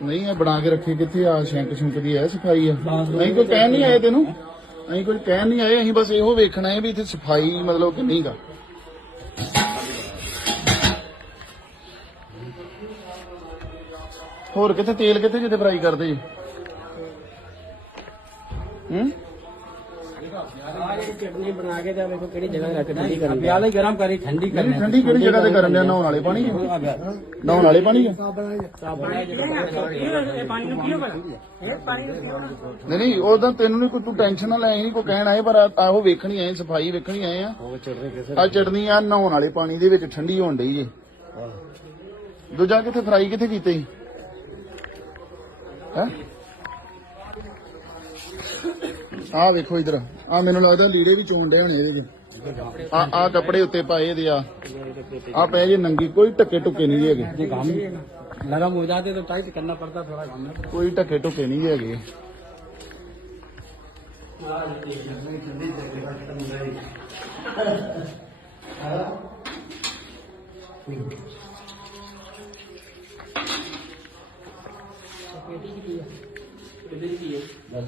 ਨਹੀਂ ਇਹ ਬਣਾ ਕੇ ਰੱਖੀ ਕਿੱਥੇ ਆ? ਸ਼ੈਂਕ ਸ਼ੁੰਕ ਦੀ ਹੈ ਸਫ਼ਾਈ ਆ। ਨਹੀਂ ਕੋਈ ਕਹਿਣ ਨਹੀਂ ਆਏ ਤੈਨੂੰ? ਅਸੀਂ ਕੋਈ ਕਹਿਣ ਨਹੀਂ ਆਏ ਅਸੀਂ ਬਸ ਇਹੋ ਵੇਖਣਾ ਹੈ ਵੀ ਇੱਥੇ ਸਫ਼ਾਈ ਮਤਲਬ ਕਿੰਨੀ ਗਾ। ਹੋਰ ਕਿੱਥੇ ਤੇਲ ਕਿੱਥੇ ਜਿੱਥੇ ਫਰਾਈ ਕਰਦੇ? ਜੀ ਹੂੰ? ਚਟਨੀ ਬਣਾ ਕੇ ਤਾਂ ਵੇਖੋ ਕਿਹੜੀ ਜਗ੍ਹਾ ਰੱਖ ਠੰਡੀ ਕਰਨ ਪਿਆਲਾ ਹੀ ਗਰਮ ਕਰੀ ਠੰਡੀ ਨਹੀਂ ਠੰਡੀ ਕਿਹੜੀ ਜਗ੍ਹਾ ਤੇ ਕਰਨ ਡਿਆ ਨਹਾਉਣ ਵਾਲੇ ਪਾਣੀ ਨਹਾਉਣ ਵਾਲੇ ਪਾਣੀ 'ਚ? ਨਹੀਂ ਨਹੀਂ ਉਦੋਂ ਤੈਨੂੰ ਨਹੀਂ ਕੋਈ ਤੂੰ ਟੈਨਸ਼ਨ ਨਾ ਲੈ ਨਹੀਂ ਕੋਈ ਕਹਿਣ ਆਏ ਪਰ ਆਹੋ ਵੇਖਣੀ ਆਏ ਸਫ਼ਾਈ ਵੇਖਣੀ ਆਏ ਆ ਚਟਨੀ ਆ ਚਟਨੀ ਆ ਨਹਾਉਣ ਵਾਲੇ ਪਾਣੀ ਦੇ ਵਿੱਚ ਠੰਡੀ ਹੋਣ ਡਈ ਜੇ ਦੂਜਾ ਕਿੱਥੇ ਫਰਾਈ ਕਿੱਥੇ ਕੀਤੇ ਹੈ ਆ ਵੇਖੋ ਇਧਰ ਆ ਮੈਨੂੰ ਲੱਗਦਾ ਲੀੜੇ ਵੀ ਚੋਣ ਡੇ ਹੋਣੇ ਇਹਦੇ ਚ ਆ ਆ ਕੱਪੜੇ ਉੱਤੇ ਪਾਏ ਇਹਦੇ ਆ ਆ ਪਏ ਜੇ ਨੰਗੀ ਕੋਈ ਟੱਕੇ ਟੁੱਕੇ ਨਹੀਂ ਹੈਗੇ काम नरम हो जाते तो टाइट करना पड़ता थोड़ा काम ਕੋਈ ਟੱਕੇ ਟੁੱਕੇ ਨਹੀਂ ਹੈਗੇ बस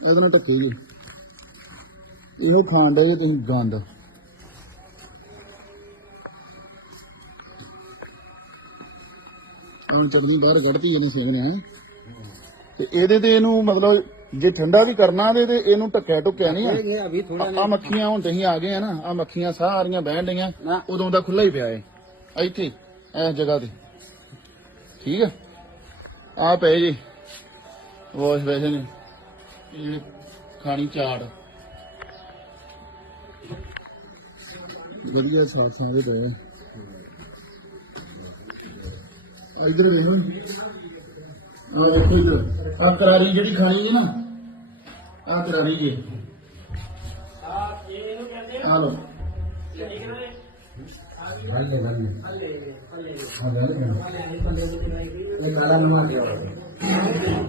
ਇਹਦੇ ਨਾਲ ਟੱਕੀ ਜੀ ਇਹੋ ਖਾਣ ਦੇ ਤੁਸੀਂ ਗੰਦ। ਹੁਣ ਚਟਨੀ ਬਾਹਰ ਕੱਢਤੀ ਇਹਨੇ ਸੇਵ ਨੇ ਤੇ ਇਹਦੇ ਤੇ ਇਹਨੂੰ ਮਤਲਬ ਜੇ ਠੰਡਾ ਵੀ ਕਰਨਾ ਤੇ ਤੇ ਇਹਨੂੰ ਟੱਕਿਆ ਟੁੱਕਿਆ ਨਹੀਂ ਇਹ ਆ ਮੱਖੀਆਂ ਹੁਣ ਤੁਸੀਂ ਆ ਗਏ ਨਾ ਆ ਮੱਖੀਆਂ ਸਾਰੀਆਂ ਬਹਿਣ ਡਈਆਂ ਉਦੋਂ ਦਾ ਖੁੱਲਾ ਹੀ ਪਿਆ ਏ ਇੱਥੇ ਇਸ ਜਗ੍ਹਾ ਤੇ। ਠੀਕ ਆ? ਆ ਪਏ ਜੀ। ਵਾਸ਼ ਬੈਸੇ ਨੇ ਇਹ ਜਿਹੜੇ ਖਾਣੀ ਝਾੜ ਵਧੀਆ ਸਾਫ਼ ਸਾਫ਼ ਰਹੇ। ਆ ਇਧਰ ਵੇਖੋ ਆ ਵੇਖੋ ਇਧਰ। ਆ ਕਰਾਰੀ ਜਿਹੜੀ ਖਾਣੀ ਹੈ ਨਾ ਆ ਕਰਾਰੀ ਜੀ। ਆ ਇਹਨੂੰ ਕਹਿੰਦੇ ਆ ਲੋ ਹਲੇ ਹਲੇ ਹਲੇ ਹਲੇ ਹਲੇ ਹਲੇ ਹਲੇ ਹਲੇ ਹਲੇ ਹਲੇ ਹਲੇ ਹਲੇ ਹਲੇ ਹਲੇ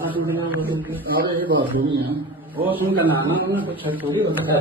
आप इतना बोलोगे अरे ये बात होगी ना वो सुनकर ना ना उन्होंने कुछ छोड़ी होता है